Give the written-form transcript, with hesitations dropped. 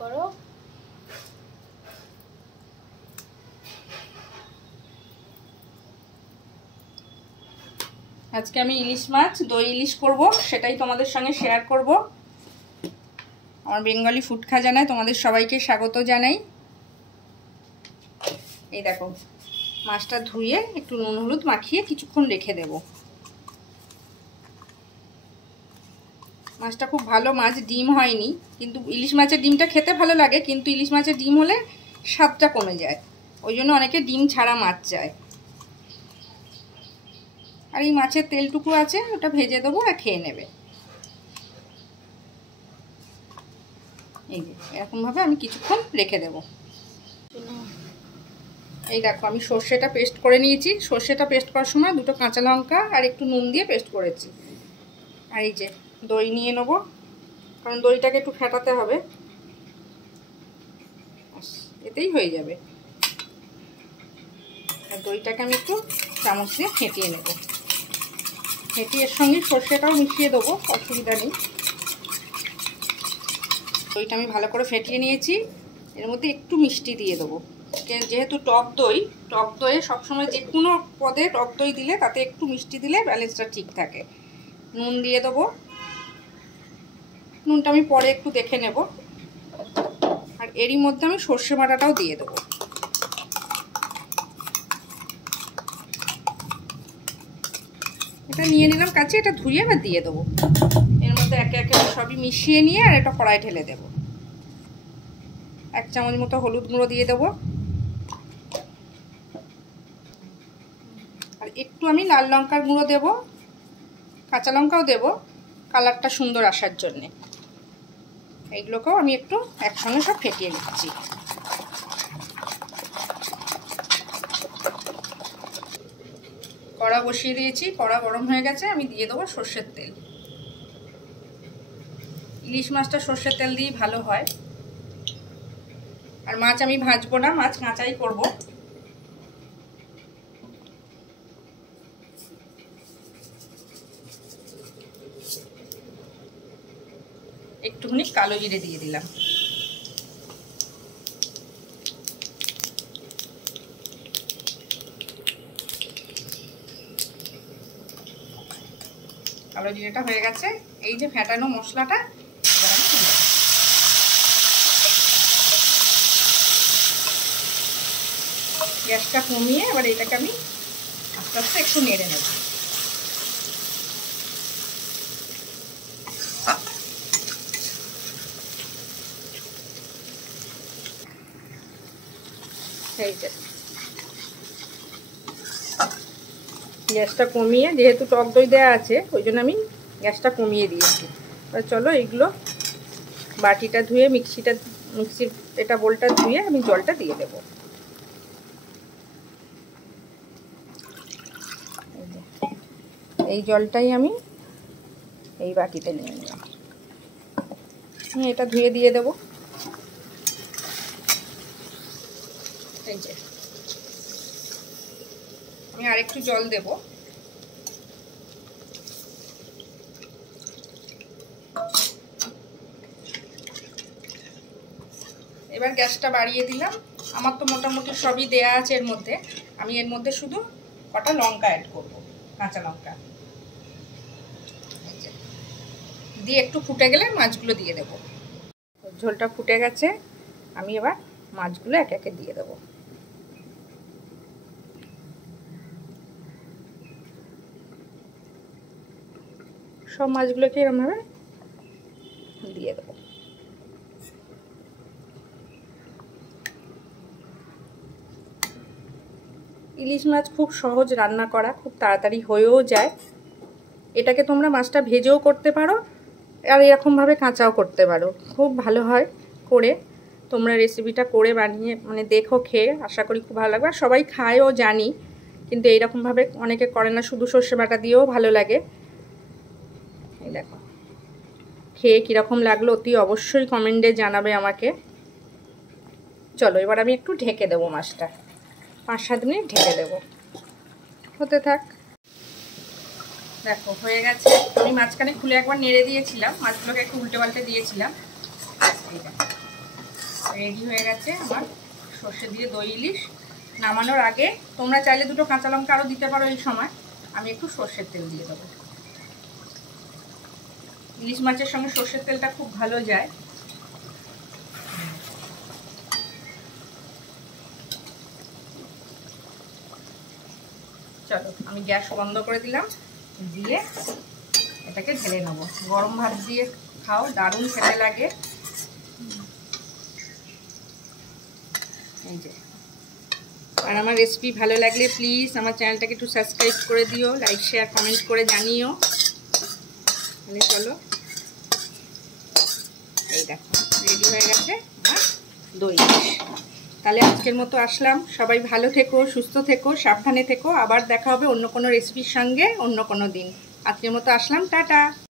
করো। আজকে আমি ইলিশ মাছ দই ইলিশ করব, সেটাই তোমাদের সঙ্গে শেয়ার করব। আমার বেঙ্গলি ফুড খাজানায় তোমাদের সবাইকে স্বাগত জানাই। এই দেখো, মাছটা ধুয়ে একটু নুন হলুদ মাখিয়ে কিছুক্ষণ রেখে দেব। মাছটা খুব ভালো মাছ, ডিম হয়নি, কিন্তু ইলিশ মাছের ডিমটা খেতে ভালো লাগে, কিন্তু ইলিশ মাছের ডিম হলে স্বাদটা কমে যায়, ওই জন্য অনেকে ডিম ছাড়া মাছ চায়। আর এই মাছের তেলটুকু আছে, ওটা ভেজে দেবো আর খেয়ে নেবে। এই যে এরকমভাবে আমি কিছুক্ষণ রেখে দেব। এই দেখো, আমি সর্ষেটা পেস্ট করে নিয়েছি। সর্ষেটা পেস্ট করার সময় দুটো কাঁচা লঙ্কা আর একটু নুন দিয়ে পেস্ট করেছি। আর এই যে দই নিয়ে নেবো, কারণ দইটাকে একটু ফেটাতে হবে, এতেই হয়ে যাবে। আর দইটাকে আমি একটু চামচ দিয়ে ফেটিয়ে নেব। ফেটিয়ে এর সঙ্গে সর্ষেটাও মিশিয়ে দেবো, অসুবিধা নেই। দইটা আমি ভালো করে ফেটিয়ে নিয়েছি। এর মধ্যে একটু মিষ্টি দিয়ে দেবো, যেহেতু টক দইয়ে সবসময় যে কোনো পদে টক দই দিলে তাতে একটু মিষ্টি দিলে ব্যালেন্সটা ঠিক থাকে। নুন দিয়ে দেবো, নুনটা আমি পরে একটু দেখে নেব। আর এরই মধ্যে আমি সর্ষে বাটাটাও দিয়ে দেবো। এটা নিয়ে নিলাম কাছে, এটা ধুয়ে আবার দিয়ে দেবো। এর মধ্যে একে একে সবই মিশিয়ে নিয়ে আর এটা কড়াই ঢেলে দেবো। 1 চামচ মতো হলুদ গুঁড়ো দিয়ে দেবো, আর একটু আমি লাল লঙ্কার গুঁড়ো দেবো, কাঁচা লঙ্কাও দেবো কালারটা সুন্দর আসার জন্যে। এইগুলোকেও আমি একটু একসঙ্গে সব ফেটিয়ে নিচ্ছি। কড়া বসিয়ে দিয়েছি, কড়া গরম হয়ে গেছে, আমি দিয়ে দেবো সর্ষের তেল। ইলিশ মাছটা সর্ষের তেল দিয়েই ভালো হয়। আর মাছ আমি ভাজবো না, মাছ কাঁচাই করব। একটুখানি কালো জিরে দিয়ে দিলাম। কালো জিরেটা হয়ে গেছে। এই যে ফেটানো মশলাটা গ্যাসটা কমিয়ে এবার এটাকে আমি আস্তে আস্তে একটু নেড়ে নেব। এই যে গ্যাসটা কমিয়ে, যেহেতু টক দই দেওয়া আছে ওই জন্য আমি গ্যাসটা কমিয়ে দিয়েছি। এবার চলো এইগুলো বাটিটা ধুয়ে মিক্সির এটা বোলটা ধুয়ে আমি জলটা দিয়ে দেব। এই জলটাই আমি এই বাটিতে নিয়ে নিলাম, এটা ধুয়ে দিয়ে দেব। এই যে আমি আরেকটু জল দেব। এবার গ্যাসটা বাড়িয়ে দিলাম। আমার তো মোটামুটি সবই দেয়া আছে এর মধ্যে, আমি এর মধ্যে শুধু কটা লঙ্কা অ্যাড করব, কাঁচা লঙ্কা দিয়ে একটু ফুটে গেলে মাছগুলো দিয়ে দেব। ঝোলটা ফুটে গেছে, আমি এবার মাছগুলো একে একে দিয়ে দেব। সব মাছগুলোকে এরকমভাবে দিয়ে দেবো। ইলিশ মাছ খুব সহজ রান্না করা, খুব তাড়াতাড়ি হয়েও যায়। এটাকে তোমরা মাছটা ভেজেও করতে পারো, আর এরকমভাবে কাঁচাও করতে পারো, খুব ভালো হয় করে। তোমরা রেসিপিটা করে বানিয়ে দেখো, খেয়ে আশা করি খুব ভালো লাগবে। আর সবাই খায়ও জানি, কিন্তু এইরকমভাবে অনেকে করে না, শুধু সর্ষে বাটা দিয়েও ভালো লাগে। এই দেখো, খেয়ে কীরকম লাগলো অতি অবশ্যই কমেন্টে জানাবে আমাকে। চলো এবার আমি একটু ঢেকে দেবো, মাছটা 5-7 মিনিট ঢেকে দেবো, হতে থাক। দেখো হয়ে গেছে। আমি মাঝখানে খুলে একবার নেড়ে দিয়েছিলাম, মাছগুলোকে একটু উল্টে পাল্টে দিয়েছিলাম। এই দেখো রেডি হয়ে গেছে আমার সর্ষে দিয়ে দই ইলিশ। নামানোর আগে তোমরা চাইলে দুটো কাঁচা লঙ্কা আরও দিতে পারো। এই সময় আমি একটু সর্ষের তেল দিয়ে দেবো। ইলিশ মাছের সঙ্গে সর্ষের তেলটা খুব ভালো যায়। চলো আমি গ্যাস বন্ধ করে দিলাম, দিয়ে এটাকে ঢেলে নেবো। গরম ভাত দিয়ে খাও, দারুণ খেতে লাগে। এই যে, আর আমার রেসিপি ভালো লাগলে প্লিজ আমার চ্যানেলটাকে একটু সাবস্ক্রাইব করে দিও, লাইক শেয়ার কমেন্ট করে জানিও। তাহলে চলো, এই দেখো রেডি হয়ে গেছে আমার দই ইলিশ। তাহলে আজকের মতো আসলাম। সবাই ভালো থেকো, সুস্থ থেকো, সাবধানে থেকো। আবার দেখা হবে অন্য কোনো রেসিপির সঙ্গে অন্য কোনো দিন। আজকের মতো আসলাম, টাটা।